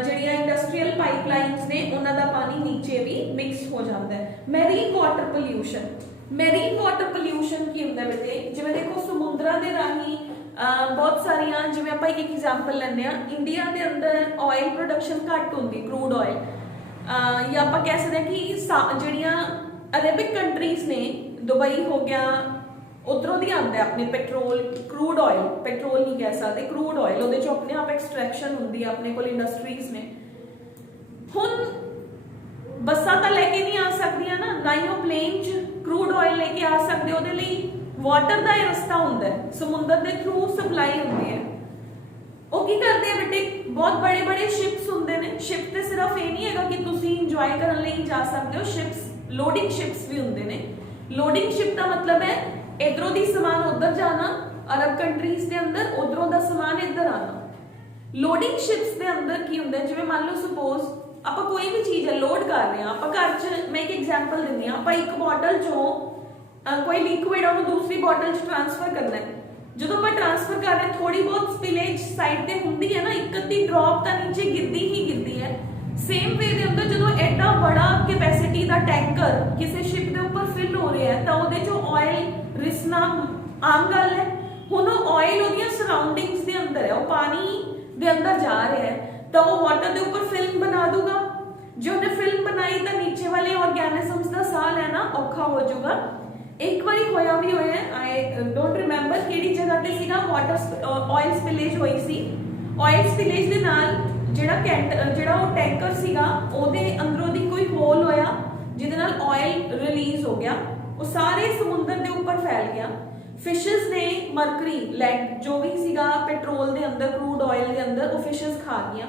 ਜਿਹੜੀਆਂ ਇੰਡਸਟਰੀਅਲ ਪਾਈਪਲਾਈਨਸ ਨੇ ਉਹਨਾਂ ਦਾ ਪਾਣੀ ਨੀਚੇ ਵੀ ਮਿਕਸ ਹੋ ਜਾਂਦਾ ਹੈ। Marine water pollution, marine water pollution ਕੀ ਹੁੰਦਾ ਬੇਟੇ, ਜਿਵੇਂ ਦੇਖੋ ਸਮੁੰਦਰਾਂ ਦੇ ਰਾਹੀਂ ਬਹੁਤ ਸਾਰੀਆਂ, ਜਿਵੇਂ ਆਪਾਂ ਇੱਕ ਐਗਜ਼ਾਮਪਲ ਲੈਂਦੇ ਆ, ਇੰਡੀਆ ਦੇ ਅੰਦਰ ਆਇਲ ਪ੍ਰੋਡਕਸ਼ਨ ਘੱਟ ਹੁੰਦੀ, ਕਰੂਡ ਆਇਲ, ਜਾਂ ਆਪਾਂ ਕਹਿ ਸਕਦੇ ਹਾਂ ਕਿ ਜਿਹੜੀਆਂ ਅਰੇਬਿਕ ਕੰਟਰੀਜ਼ ਨੇ, ਦੁਬਈ ਹੋ ਗਿਆ, ਉਧਰੋਂ ਦੀ ਆਉਂਦਾ ਆਪਣੇ ਪੈਟਰੋਲ, ਕਰੂਡ ਆਇਲ, ਪੈਟਰੋਲ ਨਹੀਂ ਕਹਿ ਸਕਦੇ, ਕਰੂਡ ਆਇਲ, ਉਹਦੇ ਚੋਂ ਆਪਣੇ ਆਪ ਐਕਸਟ੍ਰੈਕਸ਼ਨ ਹੁੰਦੀ ਹੈ, ਆਪਣੇ ਕੋਲ ਇੰਡਸਟਰੀਜ਼ ਨੇ। ਹੁਣ ਬੱਸਾਂ ਤਾਂ ਲੈ ਕੇ ਨਹੀਂ ਆ ਸਕਦੀਆਂ ਨਾ ਹੀ ਉਹ ਪਲੇਨ 'ਚ ਕਰੂਡ ਆਇਲ ਲੈ ਕੇ ਆ ਸਕਦੇ, ਉਹਦੇ ਲਈ ਵਾਟਰ ਦਾ ਹੀ ਰਸਤਾ ਹੁੰਦਾ ਹੈ, ਸਮੁੰਦਰ ਦੇ ਥਰੂ ਸਪਲਾਈ ਹੁੰਦੀ ਹੈ। ਉਹ ਕੀ ਕਰਦੇ ਆ ਬੇਟੇ, ਬਹੁਤ ਬੜੇ ਬੜੇ ਸ਼ਿਪਸ ਹੁੰਦੇ ਨੇ। ਸ਼ਿਪ ਤੇ ਸਿਰਫ ਇਹ ਨਹੀਂ ਹੈਗਾ ਕਿ ਤੁਸੀਂ ਇੰਜੋਏ ਕਰਨ ਲਈ ਜਾ ਸਕਦੇ ਹੋ, ਸ਼ਿਪਸ, ਲੋਡਿੰਗ ਸ਼ਿਪਸ ਵੀ ਹੁੰਦੇ ਨੇ। ਲੋਡਿੰਗ ਸ਼ਿਪ ਦਾ ਮਤਲਬ ਹੈ इधरों दी समान उधर जाना, अरब कंट्रीज के अंदर उधरों दा समान इधर आना। लोडिंग शिप्स के अंदर की हुंदा है, जिवें मान लो सपोज आप कोई भी चीज़ है लोड कर रहे हैं, आप घर च, मैं एक एग्जाम्पल दिंदी हां, आप एक बॉटल चों कोई लिक्विड उन्होंने दूसरी बॉटल च ट्रांसफर करना है। जो आप ट्रांसफर कर रहे हैं थोड़ी बहुत स्पिलेज साइड ते हुंदी है ना, एक अद्धी ड्रॉप तां नीचे गिरदी ही गिरदी है। सेम वे दे अंदर जो एडा बड़ा कैपेसिटी का टैंकर किसी शिप के ऊपर फिल हो रहा है, तो उहदे चों ऑयल रिसना आम गल है। हुण ऑयल उहदियां सराउंडिंग्स दे अंदर है, वो पानी दे अंदर जा रहा है, तो वो वाटर दे ऊपर फिल्म बना दूगा। जो उन्हें फिल्म बनाई तो नीचे वाले ऑर्गेनिजम्स का साह लेना औखा हो जाऊगा। एक बारी होया भी होया, आई डोंट रिमेंबर किहड़ी जगह ते सीगा, वाटर ऑयल स्पिलेज होई सी। ऑयल स्पिलेज दे नाल ਜਿਹੜਾ ਉਹ ਟੈਂਕਰ ਸੀਗਾ ਉਹਦੇ ਅੰਦਰੋਂ ਦੀ ਕੋਈ ਹੋਲ ਹੋਇਆ ਜਿਹਦੇ ਨਾਲ ਆਇਲ ਰਿਲੀਜ਼ ਹੋ ਗਿਆ, ਉਹ ਸਾਰੇ ਸਮੁੰਦਰ ਦੇ ਉੱਪਰ ਫੈਲ ਗਿਆ। ਫਿਸ਼ਸ ਨੇ ਮਰਕਰੀ, ਲੈਡ ਜੋ ਵੀ ਸੀਗਾ ਪੈਟਰੋਲ ਦੇ ਅੰਦਰ, ਕਰੂਡ ਆਇਲ ਦੇ ਅੰਦਰ, ਉਹ ਫਿਸ਼ਸ ਖਾ ਗਈਆਂ।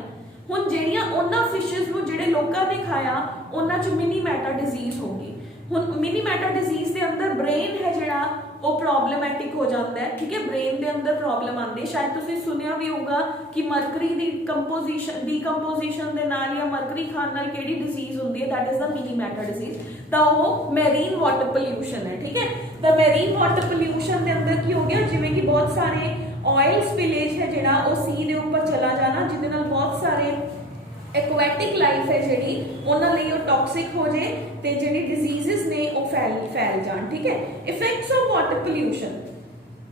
ਹੁਣ ਜਿਹੜੀਆਂ ਉਹਨਾਂ ਫਿਸ਼ਸ ਨੂੰ ਜਿਹੜੇ ਲੋਕਾਂ ਨੇ ਖਾਇਆ ਉਹਨਾਂ 'ਚ ਮਿਨੀ ਮੈਟਾ ਡਿਜ਼ੀਜ਼ ਹੋ ਗਈ। ਹੁਣ ਮਿਨੀ ਮੈਟਾ ਡਿਜ਼ੀਜ਼ ਦੇ ਅੰਦਰ ਬ੍ਰੇਨ ਹੈ ਜਿਹੜਾ ਉਹ ਪ੍ਰੋਬਲਮੈਟਿਕ ਹੋ ਜਾਂਦਾ ਹੈ, ਠੀਕ ਹੈ, ਬ੍ਰੇਨ ਦੇ ਅੰਦਰ ਪ੍ਰੋਬਲਮ ਆਉਂਦੀ। ਸ਼ਾਇਦ ਤੁਸੀਂ ਸੁਣਿਆ ਵੀ ਹੋਊਗਾ ਕਿ ਮਰਕਰੀ ਦੀ ਡੀਕੰਪੋਜੀਸ਼ਨ ਦੇ ਨਾਲ ਜਾਂ ਮਰਕਰੀ ਖਾਣ ਨਾਲ ਕਿਹੜੀ ਡਿਜ਼ੀਜ਼ ਹੁੰਦੀ ਹੈ, that is the Minamata disease. ਤਾਂ ਉਹ ਮੈਰੀਨ ਵਾਟਰ ਪੋਲਿਊਸ਼ਨ ਹੈ, ਠੀਕ ਹੈ। ਤਾਂ ਮੈਰੀਨ ਵਾਟਰ ਪੋਲਿਊਸ਼ਨ ਦੇ ਅੰਦਰ ਕੀ ਹੋ ਗਿਆ, ਜਿਵੇਂ ਕਿ ਬਹੁਤ ਸਾਰੇ ਆਇਲ ਸਪਿਲੇਜ ਹੈ ਜਿਹੜਾ ਉਹ ਸੀ ਦੇ ਉੱਪਰ ਚਲਾ ਜਾਣਾ, ਜਿਹਦੇ ਨਾਲ ਬਹੁਤ ਸਾਰੇ एक्वैटिक लाइफ है जिहड़ी उन्हां लई वो टॉक्सिक हो जाए ते जिहड़ी डिजीजेस ने वो फैल जान, ठीक है। Effects of water pollution,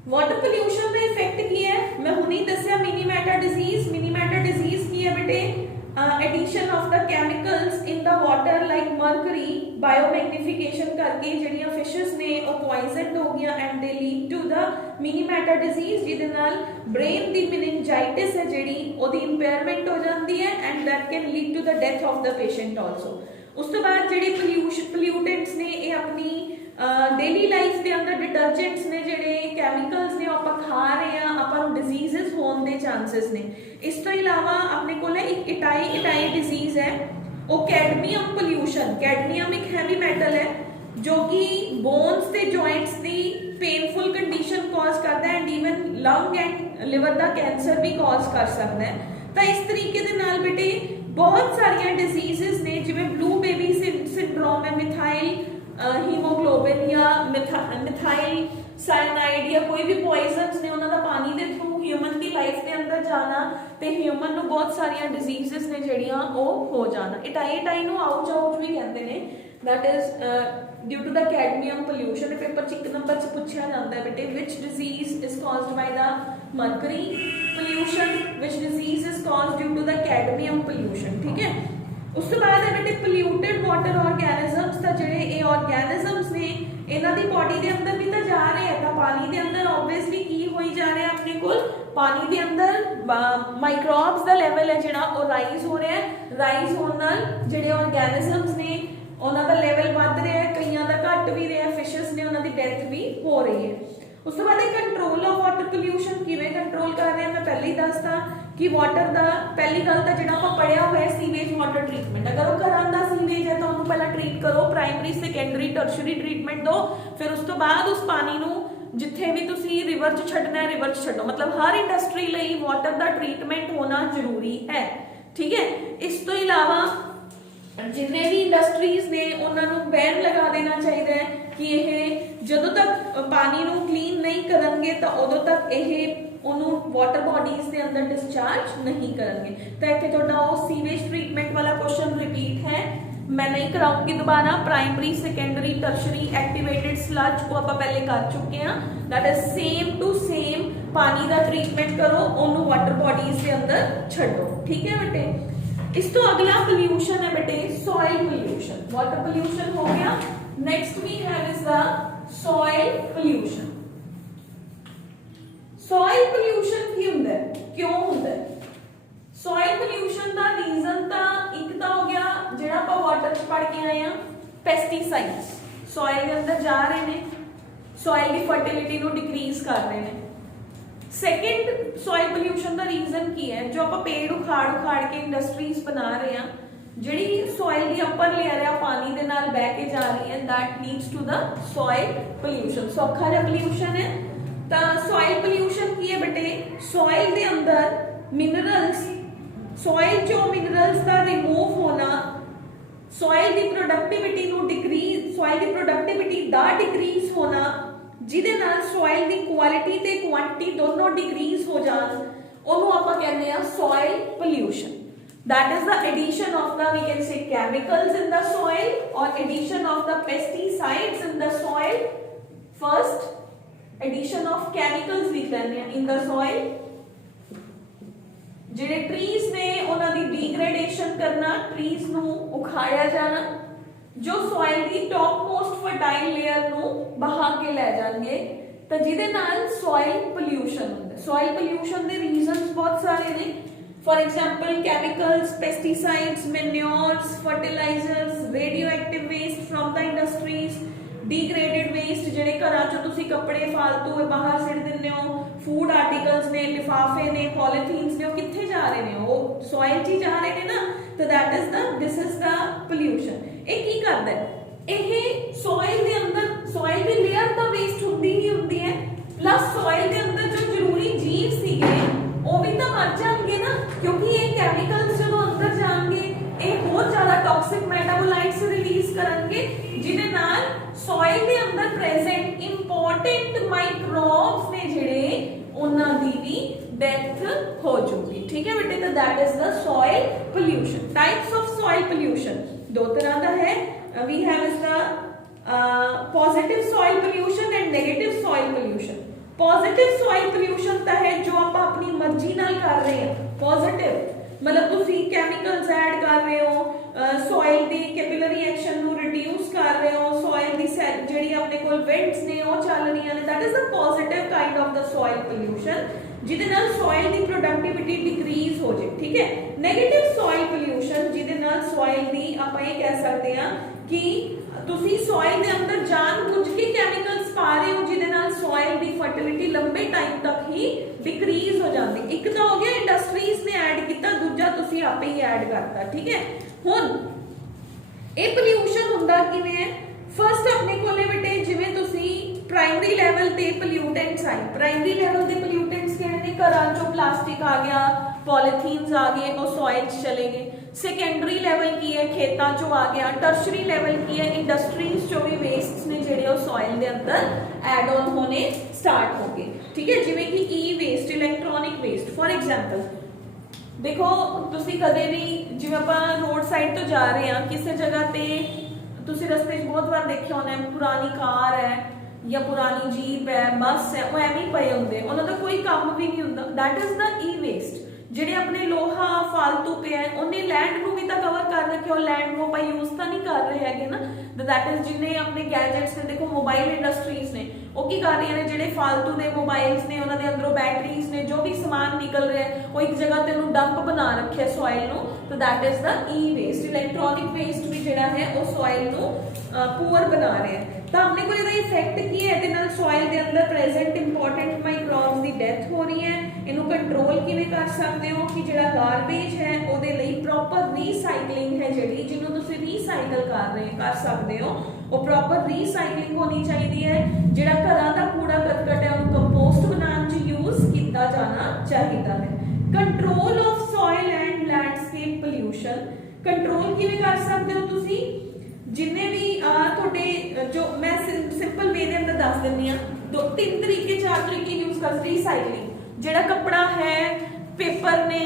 water pollution का इफेक्ट की है, मैं हुणे दस्सिया Minamata disease. Minamata disease की है बेटे, addition of the chemicals in the water like mercury, biomagnification करके जिहड़ियां फिशेस ने वो पॉइजनड हो गईयां and they lead to the Minamata disease, जिहदे नाल ब्रेन दी मेनिंजाइटिस है जिहड़ी ओदी इंपेयरमेंट हो जाती है and that can lead to the death of the patient also. उस तो बाद जिहड़े पोल्यूटेंट्स ने ये अपनी डेली लाइफ के अंदर डिटर्जेंट्स ने जिहड़े कैमिकल्स ने आपां खा रहे हैं, आपां नूं डिजीजेस होने के चांसेस ने। इस तो इलावा अपने कोल एक इटाई डिजीज है, वो कैडमियम पोल्यूशन। कैडमियम एक हैवी मैटल है जो कि बोन्स ते जॉइंट्स की पेनफुल कंडीशन कॉज करता है and even lung and liver का कैंसर भी कॉज कर सकता है। तो इस तरीके के नाल बेटे बहुत सारिया डिजीजेस ने, जिवें ब्लू बेबी सिंड्रोम है, मिथाइल हीमोग्लोबिन या मिथाइल साइनाइड या कोई भी पॉइजन्स ने उन्होंने पानी के थ्रू ह्यूमन की लाइफ के अंदर जाना तो ह्यूमन को बहुत सारिया डिजीजेस ने जड़ियाँ वो हो जाना। इटाई नूं आउच भी कहते हैं, that is due to the cadmium pollution. Paper च 1 नंबर च पूछा जाता है बेटे, which disease is caused by the mercury pollution, which disease is caused due to the cadmium pollution, ठीक है। उस तो बाद है बेटे पोल्यूटेड वाटर ऑर्गेनिजम्स। तो जिहड़े ये ऑर्गेनिजम्स ने इन्हां दी बॉडी दे अंदर भी तो जा रहे हैं, तो पानी दे अंदर ऑब्वियसली की होई जा रहा है, अपने कोल पानी दे अंदर माइक्रोब्स दा लेवल है जिहड़ा वो राइज हो रहा है। राइज होने नाल जिहड़े ऑर्गेनिजम्स ने उन्हां दा लेवल वध रहा है, कईयां दा घट भी रहा है, फिशेस ने उन्हां दी डेथ भी हो रही है। ਉਸ ਤੋਂ ਬਾਅਦ ਇਹ ਕੰਟਰੋਲ ਆਫ ਵਾਟਰ ਪੋਲਿਊਸ਼ਨ ਕਿਵੇਂ ਕੰਟਰੋਲ ਕਰ ਰਹੇ ਆ, ਮੈਂ ਪਹਿਲੇ ਹੀ ਦੱਸਤਾ ਕਿ ਵਾਟਰ ਦਾ ਪਹਿਲੀ ਗੱਲ ਤਾਂ ਜਿਹੜਾ ਆਪਾਂ ਪੜਿਆ ਹੋਇਆ ਸੀਵੇਜ ਵਾਟਰ ਟ੍ਰੀਟਮੈਂਟ, ਅਗਰ ਉਹ ਘਰਾਂ ਦਾ ਸੀਵੇਜ ਹੈ ਤਾਂ ਉਹਨੂੰ ਪਹਿਲਾਂ ਟ੍ਰੀਟ ਕਰੋ, ਪ੍ਰਾਇਮਰੀ ਸੈਕੰਡਰੀ ਟਰਸ਼ਰੀ ਟ੍ਰੀਟਮੈਂਟ ਦਿਓ, ਫਿਰ ਉਸ ਤੋਂ ਬਾਅਦ ਉਸ ਪਾਣੀ ਨੂੰ ਜਿੱਥੇ ਵੀ ਤੁਸੀਂ ਰਿਵਰ 'ਚ ਛੱਡਣਾ ਹੈ ਰਿਵਰ 'ਚ ਛੱਡੋ। ਮਤਲਬ ਹਰ ਇੰਡਸਟਰੀ ਲਈ ਵਾਟਰ ਦਾ ਟ੍ਰੀਟਮੈਂਟ ਹੋਣਾ ਜ਼ਰੂਰੀ ਹੈ, ਠੀਕ ਹੈ। ਇਸ ਤੋਂ ਇਲਾਵਾ ਜਿੰਨੇ ਵੀ ਇੰਡਸਟਰੀਜ਼ ਨੇ ਉਹਨਾਂ ਨੂੰ ਬੈਨ ਲਗਾ ਦੇਣਾ ਚਾਹੀਦਾ ਹੈ ਕਿ ਇਹ ਜਦੋਂ ਤੱਕ ਪਾਣੀ ਨੂੰ ਕਲੀਨ ਨਹੀਂ ਕਰਨਗੇ ਤਾਂ ਉਦੋਂ ਤੱਕ ਇਹ ਉਹਨੂੰ ਵਾਟਰ ਬੋਡੀਜ਼ ਦੇ ਅੰਦਰ ਡਿਸਚਾਰਜ ਨਹੀਂ ਕਰਨਗੇ। ਤਾਂ ਇੱਥੇ ਤੁਹਾਡਾ ਉਹ ਸੀਵੇਜ ਟ੍ਰੀਟਮੈਂਟ ਵਾਲਾ ਕੁਐਸਚਨ ਰਿਪੀਟ ਹੈ, मैं नहीं कराऊंगी दोबारा। Primary secondary tertiary activated sludge को आप पहले कर चुके हैं, that is same to same पानी का ट्रीटमेंट करो, ओनू वाटर बॉडीज के अंदर छड्डो, ठीक है बेटे। इस तो अगला पोल्यूशन है बेटे सॉइल पोल्यूशन। वाटर पोल्यूशन हो गया, next we have is the soil pollution. Soil pollution की हुंदा है, क्यों हुंदा है? सॉइल पोल्यूशन का रीजन तो एक तो हो गया जिहड़ा आपां वाटर च पढ़ के आए हैं, पेस्टिसाइड्स सॉइल के अंदर जा रहे हैं, सॉइल की फर्टिलिटी को डिक्रीज कर रहे हैं। सैकेंड सॉइल पोल्यूशन का रीजन की है, जो आप पेड़ उखाड़ के इंडस्ट्रीज बना रहे हैं, जिहड़ी सॉइल की अपर लेयर है पानी के नाल बह के जा रही है, that leads to the soil pollution. सौखा जिहा पोल्यूशन है। तो सॉइल पोल्यूशन की है बेटे, सॉइल के अंदर मिनरल्स, सॉइल जो मिनरल्स का रिमूव होना, सॉइल की प्रोडक्टिविटी नु डिक्रीज, सॉइल की प्रोडक्टिविटी दा डिक्रीज होना, जिहदे नाल सॉइल की क्वालिटी ते क्वांटिटी दोनों डिक्रीज हो जान, ओनू आपां कहंदे आ soil pollution. That is the addition of the, we can say chemicals in the soil और addition of the pesticides in the soil. First addition of chemicals भी कहंदे आ इन द सॉइल। ਜਿਹੜੇ ट्रीज ने उन्होंने डिग्रेडेशन करना, trees ਨੂੰ ਉਖਾੜਿਆ ਜਾਣਾ, ਜੋ ਸੋਇਲ ਦੀ ਟੌਪ ਮੋਸਟ ਫਰਟਾਈਲ ਲੇਅਰ ਨੂੰ ਬਹਾ ਕੇ ਲੈ ਜਾਣਗੇ, ਤਾਂ ਜਿਹਦੇ ਨਾਲ ਸੋਇਲ ਪੋਲਿਊਸ਼ਨ ਹੁੰਦਾ। ਸੋਇਲ ਪੋਲਿਊਸ਼ਨ ਦੇ ਰੀਜ਼ਨਸ ਬਹੁਤ ਸਾਰੇ ਨੇ। For example chemicals, pesticides, manures, fertilisers, radioactive waste from the industries, degraded waste ਜਿਹੜੇ ਘਰਾਂ ਚੋਂ ਤੁਸੀਂ ਕੱਪੜੇ ਫालतू ਬਾਹਰ ਸਿੱਟ ਦਿੰਦੇ ਹੋ, फूड आर्टिकल्स ने, लिफाफे ने, पॉलीथीन्स ने, वो कित्थे जा रहे हैं? वो सॉइल च जा रहे हैं ना। तो that is the, this is the pollution. ये की करदा है? ये सॉइल दे अंदर, सॉइल दी लेयर दा वेस्ट हुंदी ही हुंदी है, प्लस सॉइल दे अंदर जो जरूरी जीव सीगे वो भी तो मर जाएंगे ना, क्योंकि ये केमिकल्स जो अंदर जाएंगे ये बहुत ज्यादा टॉक्सिक मेटाबोलाइट्स रिलीज करेंगे, जिहदे नाल सॉइल दे अंदर प्रेजेंट इंपॉर्टेंट माइक्रोब्स ने जिहड़े उन्हां दी भी डेथ हो जाऊगी, ठीक है बेटे। तो that is the soil pollution. Types of soil pollution दो तरह का है। We have is the positive soil pollution and negative soil pollution. Positive soil pollution तो है जो आप अपनी मर्जी नाल कर रहे हैं। पॉजिटिव मतलब तुसी केमिकल्स ऐड कर रहे हो, सॉइल दी कैपिलरी एक्शन ਨੂੰ ਰਿਡਿਊਸ ਕਰ ਰਹੇ ਹੋ, ਸॉइल ਦੀ ਜਿਹੜੀ ਆਪਣੇ ਕੋਲ ਵਿੰਡਸ ਨੇ ਉਹ ਚੱਲ ਰਹੀਆਂ ਨੇ, that is the positive kind of the soil pollution, ਜਿਹਦੇ ਨਾਲ ਸॉइल ਦੀ ਪ੍ਰੋਡਕਟਿਵਿਟੀ ਡਿਕਰੀਜ਼ ਹੋ ਜੇ, ਠੀਕ ਹੈ। 네ਗੇਟਿਵ ਸॉइल पोल्यूशन ਜਿਹਦੇ ਨਾਲ ਸॉइल ਦੀ ਆਪਾਂ ਇਹ ਕਹਿ ਸਕਦੇ ਹਾਂ ਕਿ ਤੁਸੀਂ ਸॉइल ਦੇ ਅੰਦਰ ਜਾਣਬੁੱਝ ਕੇ ਕੈਮੀਕਲਸ ਪਾ ਰਹੇ ਹੋ, ਜਿਹਦੇ ਨਾਲ ਸॉइल ਦੀ ਫਰਟੀਲਿਟੀ ਲੰਬੇ ਟਾਈਮ ਤੱਕ ਹੀ ਡਿਕਰੀਜ਼ ਹੋ ਜਾਂਦੀ। ਇੱਕ ਤਾਂ ਹੋ ਗਿਆ ਇੰਡਸਟਰੀਜ਼ ਨੇ ਐਡ ਕੀਤਾ, ਦੂਜਾ ਤੁਸੀਂ ਆਪੇ ਹੀ ਐਡ ਕਰਤਾ, ਠੀਕ ਹੈ। ਹੁਣ ਇਹ ਪੋਲਿਊਸ਼ਨ ਹੁੰਦਾ ਕਿਵੇਂ ਹੈ? ਫਸਟ ਆਪਣੇ ਕੋਲੇ ਬੇਟੇ ਜਿਵੇਂ ਤੁਸੀਂ ਪ੍ਰਾਇਮਰੀ ਲੈਵਲ ਤੇ ਪੋਲਿਊਟੈਂਟਸ ਆਏ, ਪ੍ਰਾਇਮਰੀ ਲੈਵਲ ਤੇ ਪੋਲਿਊਟੈਂਟਸ ਕਿਹੜੇ ਨੇ? ਘਰਾਂ ਚੋਂ ਪਲਾਸਟਿਕ ਆ ਗਿਆ, पॉलीथीन्स आ गए, वो सॉइल चले गए। सेकेंडरी लेवल की है, खेतों चो आ गया। टर्शरी लेवल की है, इंडस्ट्रीज चो भी वेस्ट ने जेडे वो सॉइल के अंदर एड ऑन होने स्टार्ट हो गए, ठीक है। जिवें कि E waste, electronic waste. For example देखो तुसी कदे भी जिवें आपां रोड साइड तो जा रहे हैं, किसी जगह ते तुसी रस्ते च बहुत बार देखिया होना है, पुरानी कार है या पुरानी जीप है, बस है, वो एवें पए हुंदे, उन्हां दा कोई काम भी नहीं हुंदा। That is the e waste. ਜਿਹੜੇ ਆਪਣੇ ਲੋਹਾ ਫालतू ਪਿਆ ਉਹਨੇ ਲੈਂਡ ਨੂੰ ਵੀ ਤਾਂ ਕਵਰ ਕਰ ਰੱਖਿਆ, ਉਹ ਲੈਂਡ ਨੂੰ ਆਪਾਂ ਯੂਜ਼ ਤਾਂ ਨਹੀਂ ਕਰ ਰਹੇ ਹੈਗੇ ਨਾ। ਦੈਟ ਇਜ਼ ਜਿੰਨੇ ਆਪਣੇ ਗੈਜਟਸ ਨੇ, ਦੇਖੋ ਮੋਬਾਈਲ ਇੰਡਸਟਰੀਜ਼ ਨੇ ਉਹ ਕੀ ਕਰ ਰਹੀਆਂ ਨੇ, ਜਿਹੜੇ ਫालतू ਦੇ ਮੋਬਾਈਲਸ ਨੇ ਉਹਨਾਂ ਦੇ ਅੰਦਰੋਂ ਬੈਟਰੀਜ਼ ਨੇ, ਜੋ ਵੀ ਸਮਾਨ ਨਿਕਲ ਰਿਹਾ ਉਹ ਇੱਕ ਜਗ੍ਹਾ ਤੇ ਉਹਨੂੰ ਡੰਪ ਬਣਾ ਰੱਖਿਆ ਸੋਇਲ ਨੂੰ। ਤਾਂ that is the E waste. Electronic waste ਵੀ ਜਿਹੜਾ ਹੈ ਉਹ ਸੋਇਲ ਨੂੰ ਪੂਅਰ ਬਣਾ ਰਿਹਾ ਹੈ। ਤਾਂ ਆਪਣੇ ਕੋਲ ਇਹਦਾ ਇਫੈਕਟ ਕੀ ਹੈ, ਇਹਦੇ ਨਾਲ ਸੋਇਲ ਦੇ ਅੰਦਰ ਪ੍ਰੈਜ਼ੈਂਟ ਇੰਪੋਰਟੈਂਟ ਮਾਈਕਰੋਬਸ ਦੀ ਡੈਥ ਹੋ ਰਹੀ ਹੈ। ਇਹਨੂੰ ਕੰਟਰੋਲ ਕਿਵੇਂ ਕਰ ਸਕਦੇ ਹੋ ਕਿ ਜਿਹੜਾ ਗਾਰਬੇਜ ਹੈ ਉਹਦੇ ਲਈ ਪ੍ਰੋਪਰ ਰੀਸਾਈਕਲਿੰਗ ਹੈ, ਜਿਹੜੀ ਜਿਹਨੂੰ ਤੁਸੀਂ ਰੀਸਾਈਕਲ ਕਰ ਸਕਦੇ ਹੋ, ਉਹ ਪ੍ਰੋਪਰ ਰੀਸਾਈਕਲਿੰਗ ਹੋਣੀ ਚਾਹੀਦੀ ਹੈ। ਜਿਹੜਾ ਘਰਾਂ ਦਾ ਕੂੜਾ ਕਰਕਟ ਹੈ ਉਹਨੂੰ ਕੰਪੋਸਟ ਬਣਾਉਣ 'ਚ ਯੂਜ਼ ਕੀਤਾ ਜਾਣਾ ਚਾਹੀਦਾ ਹੈ। Control of soil and landscape pollution, control ਕਿਵੇਂ ਕਰ ਸਕਦੇ ਹੋ ਤੁਸੀਂ, ਜਿੰਨੇ ਵੀ ਤੁਹਾਡੇ ਜੋ ਮੈਂ ਸਿੰਪਲ ਵੇ ਦੇ ਅੰਦਰ ਦੱਸ ਦਿੰਦੀ ਆ, 2-3 ਤਰੀਕੇ 4 ਤਰੀਕੇ ਯੂਜ਼ ਕਰ ਰੀਸਾਈਕਲਿੰਗ। ਜਿਹੜਾ ਕੱਪੜਾ ਹੈ, ਪੇਪਰ ਨੇ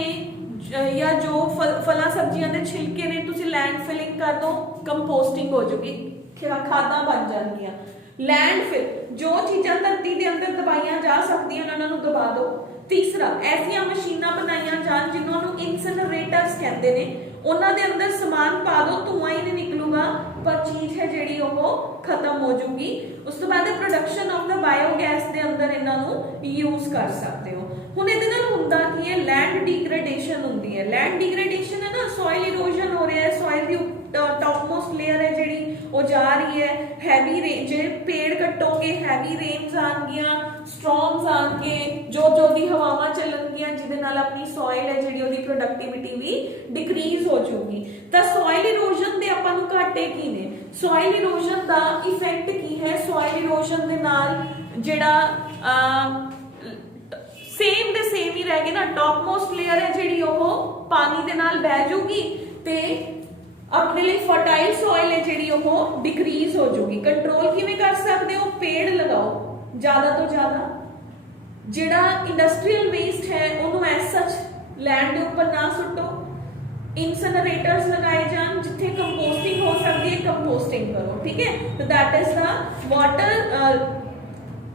ਜਾਂ ਜੋ ਫਲਾਂ ਸਬਜ਼ੀਆਂ ਦੇ ਛਿਲਕੇ ਨੇ, ਤੁਸੀਂ ਲੈਂਡ ਫਿਲਿੰਗ ਕਰ ਦੋ, ਕੰਪੋਸਟਿੰਗ ਹੋ ਜੂਗੀ, ਖਾਦਾਂ ਬਣ ਜਾਣਗੀਆਂ। ਲੈਂਡਫਿਲ, ਜੋ ਚੀਜ਼ਾਂ ਧਰਤੀ ਦੇ ਅੰਦਰ ਦਬਾਈਆਂ ਜਾ ਸਕਦੀਆਂ ਉਹਨਾਂ ਨੂੰ ਦਬਾ ਦਿਓ। ਤੀਸਰਾ, ਐਸੀਆਂ ਮਸ਼ੀਨਾਂ ਬਣਾਈਆਂ ਜਾਣ ਜਿਨ੍ਹਾਂ ਨੂੰ ਇਨਸਿਨਰੇਟਰਸ ਕਹਿੰਦੇ ਨੇ, ਉਹਨਾਂ ਦੇ ਅੰਦਰ ਸਮਾਨ ਪਾ ਦੋ, ਧੂਆਂ ਹੀ ਨਹੀਂ ਨਿਕਲੂਗਾ, ਪਰ ਚੀਜ਼ ਹੈ ਜਿਹੜੀ ਉਹ ਖਤਮ ਹੋ ਜੂਗੀ। ਉਸ ਤੋਂ ਬਾਅਦ ਪ੍ਰੋਡਕਸ਼ਨ ਆਫ ਦਾ ਬਾਇਓਗੈਸ ਦੇ ਅੰਦਰ ਇਹਨਾਂ ਨੂੰ ਯੂਜ਼ ਕਰ ਸਕਦੇ ਹੋ। ਹੁਣ ਇਹਦੇ ਨਾਲ ਹੁੰਦਾ ਕੀ ਹੈ, ਲੈਂਡ ਡੀਗ੍ਰੇਡੇਸ਼ਨ ਹੁੰਦੀ ਹੈ। ਲੈਂਡ ਡੀਗ੍ਰੇਡੇਸ਼ਨ ਹੈ ਨਾ, ਸੋਇਲ ਇਰੋਜ਼ਨ ਹੋ ਰਿਹਾ ਹੈ, ਸੋਇਲ ਦੀ ਟੌਪਮੋਸਟ ਲੇਅਰ ਹੈ ਜਿਹੜੀ ਉਹ ਜਾ ਰਹੀ ਹੈ। ਹੈਵੀ ਰੇਨ, ਜੇ ਪੇੜ ਕੱਟੋਗੇ ਹੈਵੀ ਰੇਨਸ ਆਣਗੀਆਂ, ਸਟ੍ਰੋਮਸ ਆਣਗੇ, ਜੋ ਦੀ ਹਵਾਵਾਂ ਚੱਲਣਗੀਆਂ, ਜਿਹਦੇ ਨਾਲ ਆਪਣੀ ਸੋਇਲ ਹੈ ਜਿਹੜੀ ਉਹਦੀ ਪ੍ਰੋਡਕਟਿਵਿਟੀ ਵੀ ਡਿਕਰੀਜ਼ ਹੋ ਜਾਊਗੀ। ਤਾਂ ਸੋਇਲ ਇਰੋਜ਼ਨ ਦੇ ਆਪਾਂ ਨੂੰ ਘਾਟੇ ਕੀ ਨੇ, ਸੋਇਲ ਇਰੋਜ਼ਨ ਦਾ ਇਫੈਕਟ ਕੀ ਹੈ, ਸੋਇਲ ਇਰੋਜ਼ਨ ਦੇ ਨਾਲ ਜਿਹੜਾ ਸੇਮ ਦੇ ਸੇਮ ਹੀ ਰਹਿ ਗਏ ਨਾ, ਟੌਪਮੋਸਟ ਲੇਅਰ ਹੈ ਜਿਹੜੀ ਉਹ ਪਾਣੀ ਦੇ ਨਾਲ ਬਹਿ ਜਾਊਗੀ ਤੇ ਆਪਣੇ ਲਈ ਫਰਟਾਈਲ ਸੋਇਲ ਹੈ ਜਿਹੜੀ ਉਹ ਡਿਕਰੀਜ਼ ਹੋ ਜਾਊਗੀ। ਕੰਟਰੋਲ ਕਿਵੇਂ ਕਰ ਸਕਦੇ ਹੋ, ਪੇੜ ਲਗਾਓ ਜ਼ਿਆਦਾ ਤੋਂ ਜ਼ਿਆਦਾ। ਜਿਹੜਾ ਇੰਡਸਟਰੀਅਲ ਵੇਸਟ ਹੈ ਉਹਨੂੰ ਐਸ ਸੱਚ ਲੈਂਡ ਦੇ ਉੱਪਰ ਨਾ ਸੁੱਟੋ। ਇਨਸਿਨਰੇਟਰਸ ਲਗਾਏ ਜਾਣ, ਜਿੱਥੇ ਕੰਪੋਸਟਿੰਗ ਹੋ ਸਕਦੀ ਹੈ ਕੰਪੋਸਟਿੰਗ ਕਰੋ, ਠੀਕ ਹੈ। ਤਾਂ that is the water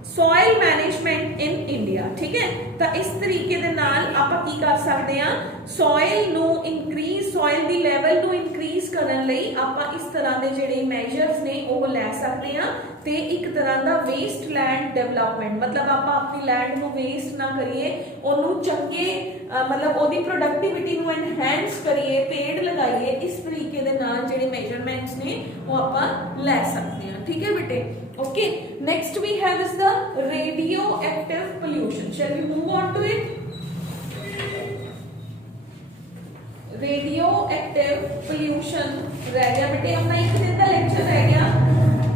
soil management in India, ਠੀਕ ਹੈ। ਤਾਂ ਇਸ ਤਰੀਕੇ ਦੇ ਨਾਲ ਆਪਾਂ ਕੀ ਕਰ ਸਕਦੇ ਹਾਂ, ਸੋਇਲ ਨੂੰ ਇਨਕਰੀਜ਼, ਸੋਇਲ ਦੀ ਲੈਵਲ ਨੂੰ ਇਨਕਰੀਜ਼ ਕਰਨ ਲਈ ਆਪਾਂ ਇਸ ਤਰ੍ਹਾਂ ਦੇ ਜਿਹੜੇ ਮੈਜਰਸ ਨੇ ਉਹ ਲੈ ਸਕਦੇ ਹਾਂ। ਤੇ ਇੱਕ ਤਰ੍ਹਾਂ ਦਾ ਵੇਸਟ ਲੈਂਡ ਡਿਵੈਲਪਮੈਂਟ, ਮਤਲਬ ਆਪਾਂ ਆਪਣੀ ਲੈਂਡ ਨੂੰ ਵੇਸਟ ਨਾ ਕਰੀਏ, ਉਹਨੂੰ ਚੰਗੇ ਮਤਲਬ ਉਹਦੀ ਪ੍ਰੋਡਕਟਿਵਿਟੀ ਨੂੰ ਐਨਹੈਂਸ ਕਰੀਏ, ਪੇੜ ਲਗਾਈਏ। ਇਸ ਤਰੀਕੇ ਦੇ ਨਾਲ ਜਿਹੜੇ ਮੈਜਰਮੈਂਟਸ ਨੇ ਉਹ ਆਪਾਂ ਲੈ ਸਕਦੇ ਹਾਂ, ਠੀਕ ਹੈ ਬੇਟੇ। Okay, next we have is the radioactive pollution. Shall we move on to it? Radioactive pollution रह गया बेटे, अपना एक दिन का लेक्चर रह गया।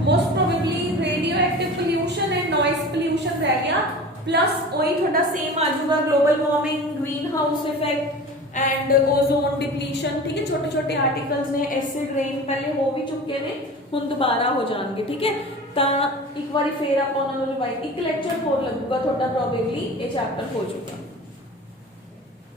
Most probably radioactive pollution and noise pollution रह गया, plus वही थोड़ा सेम आ जाएगा, global warming, greenhouse effect and ozone depletion, ठीक है। छोटे छोटे आर्टिकल्स ने, एसिड रेन पहले हो भी चुके ने, हुण दोबारा हो जाएंगे, ठीक है। तो एक बार फिर आप रिवाइज, एक लैक्चर होर लगूगा थोड़ा, प्रोबेबली ये चैप्टर हो चुका।